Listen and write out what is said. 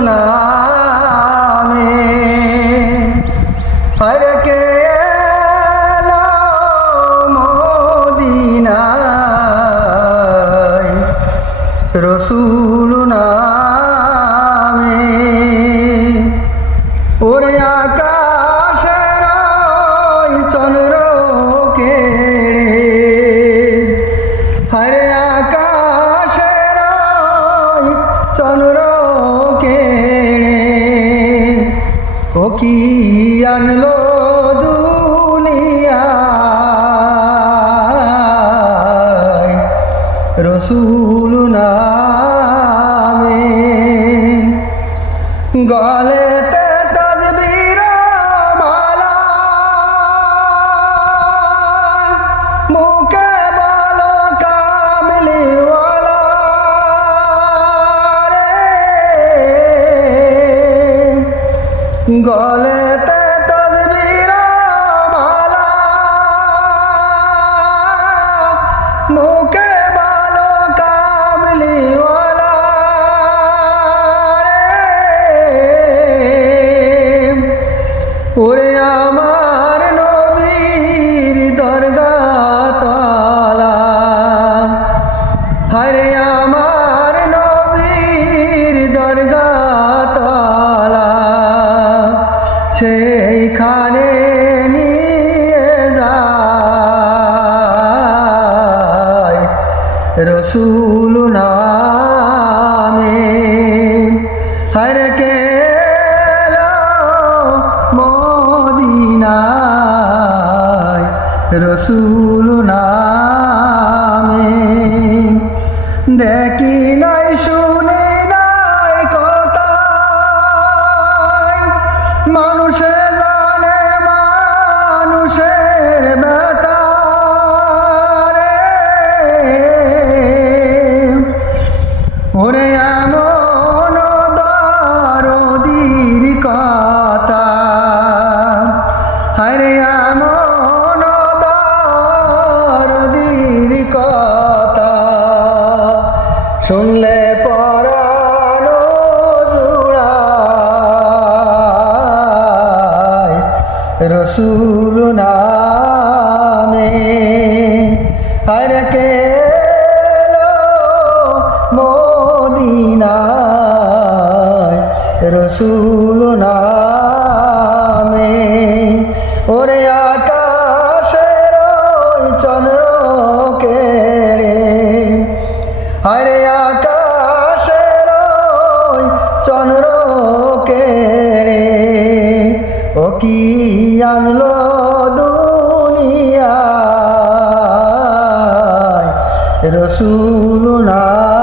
নামে। হর কে এলো মদিনায়? রসুল নামে। ওরে আকাশের কি আনলো দুনিয়া রসুল গলেতে তদবীর মালা মুখে বলো কামলিওয়ালা ওরে আমার রসুল নামে হর কে মদিনায় রসুল নামে দেখি নাই শুনি নাই কথা মানুষে এমন দরদির কথা শুনলে পরানো জুড়ায় রসুল নামে। হর কে মদিনায় রসুল নামে। ওরে আকাশের চন্দ্র কেড়ে হরে আকাশের চন্দ্র কেড়ে ও কি আনলো দুনিয়ায়? রসুল না